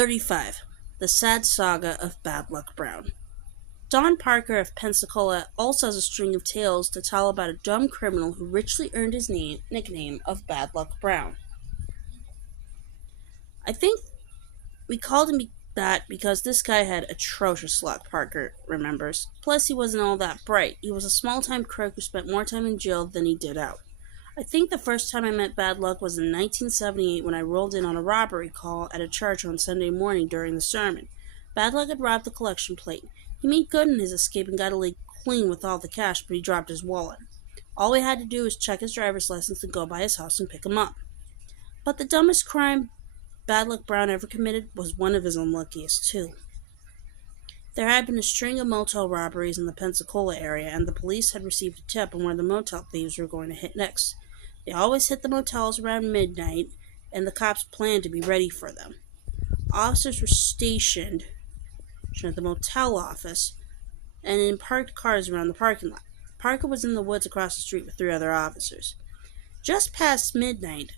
35. The Sad Saga of Bad Luck Brown. Don Parker of Pensacola also has a string of tales to tell about a dumb criminal who richly earned his nickname of Bad Luck Brown. I think we called him that because this guy had atrocious luck, Parker remembers. Plus, he wasn't all that bright. He was a small-time crook who spent more time in jail than he did out. I think the first time I met Bad Luck was in 1978 when I rolled in on a robbery call at a church on Sunday morning during the sermon. Bad Luck had robbed the collection plate. He made good in his escape and got away clean with all the cash, but he dropped his wallet. All we had to do was check his driver's license and go by his house and pick him up. But the dumbest crime Bad Luck Brown ever committed was one of his unluckiest, too. There had been a string of motel robberies in the Pensacola area, and the police had received a tip on where the motel thieves were going to hit next. They always hit the motels around midnight, and the cops planned to be ready for them. Officers were stationed at the motel office and in parked cars around the parking lot. Parker was in the woods across the street with 3 other officers. Just past midnight,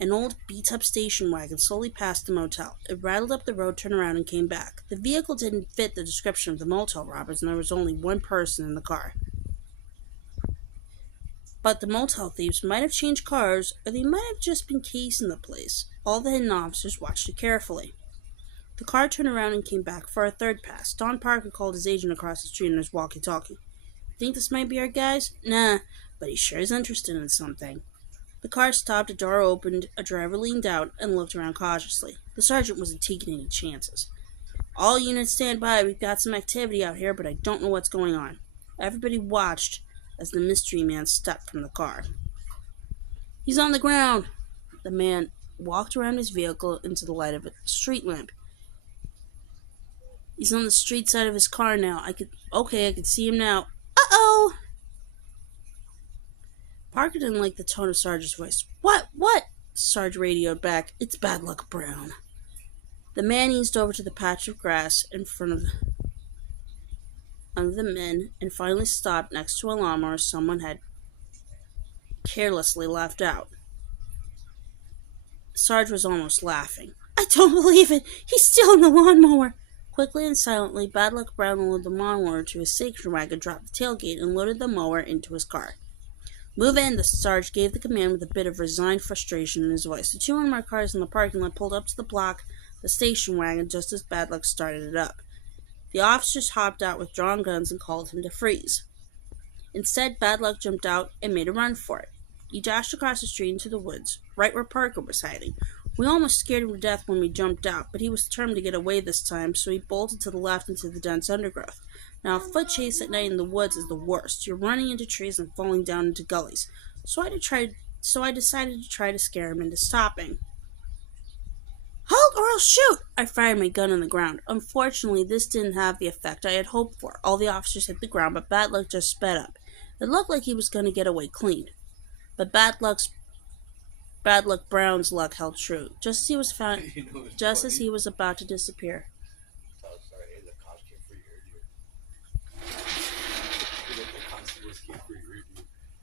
an old beat-up station wagon slowly passed the motel. It rattled up the road, turned around, and came back. The vehicle didn't fit the description of the motel robbers, and there was only one person in the car. But the motel thieves might have changed cars, or they might have just been casing the place. All the hidden officers watched it carefully. The car turned around and came back for a third pass. Don Parker called his agent across the street on his walkie-talkie. "Think this might be our guys?" "Nah, but he sure is interested in something." The car stopped, a door opened, a driver leaned out, and looked around cautiously. The sergeant wasn't taking any chances. "All units stand by, we've got some activity out here, but I don't know what's going on." Everybody watched as the mystery man stepped from the car. "He's on the ground." The man walked around his vehicle into the light of a street lamp. "He's on the street side of his car now. I could see him now." "Uh-oh!" Parker didn't like the tone of Sarge's voice. What? Sarge radioed back. "It's Bad Luck Brown." The man eased over to the patch of grass in front of the men and finally stopped next to a lawnmower someone had carelessly left out. Sarge was almost laughing. "I don't believe it! He's stealing the lawnmower!" Quickly and silently, Bad Luck Brown loaded the lawnmower to his station wagon, dropped the tailgate, and loaded the mower into his car. "Move in," the Sarge gave the command with a bit of resigned frustration in his voice. The 2 unmarked cars in the parking lot pulled up to the block, the station wagon, just as Bad Luck started it up. The officers hopped out with drawn guns and called him to freeze. Instead, Bad Luck jumped out and made a run for it. He dashed across the street into the woods, right where Parker was hiding. We almost scared him to death when we jumped out, but he was determined to get away this time, so he bolted to the left into the dense undergrowth. Now, a foot chase at night in the woods is the worst. You're running into trees and falling down into gullies. So I decided to try to scare him into stopping. "Halt or I'll shoot!" I fired my gun on the ground. Unfortunately, this didn't have the effect I had hoped for. All the officers hit the ground, but Bad Luck just sped up. It looked like he was going to get away clean. But Bad Luck Brown's luck held true. Just as he was about to disappear.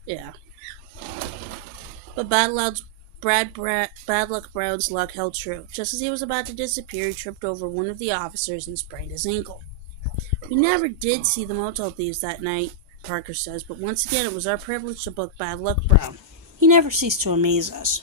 Yeah. But Bad Luck Brown's luck held true. Just as he was about to disappear, he tripped over one of the officers and sprained his ankle. We never did see the motel thieves that night, Parker says, but once again it was our privilege to book Bad Luck Brown. He never ceased to amaze us.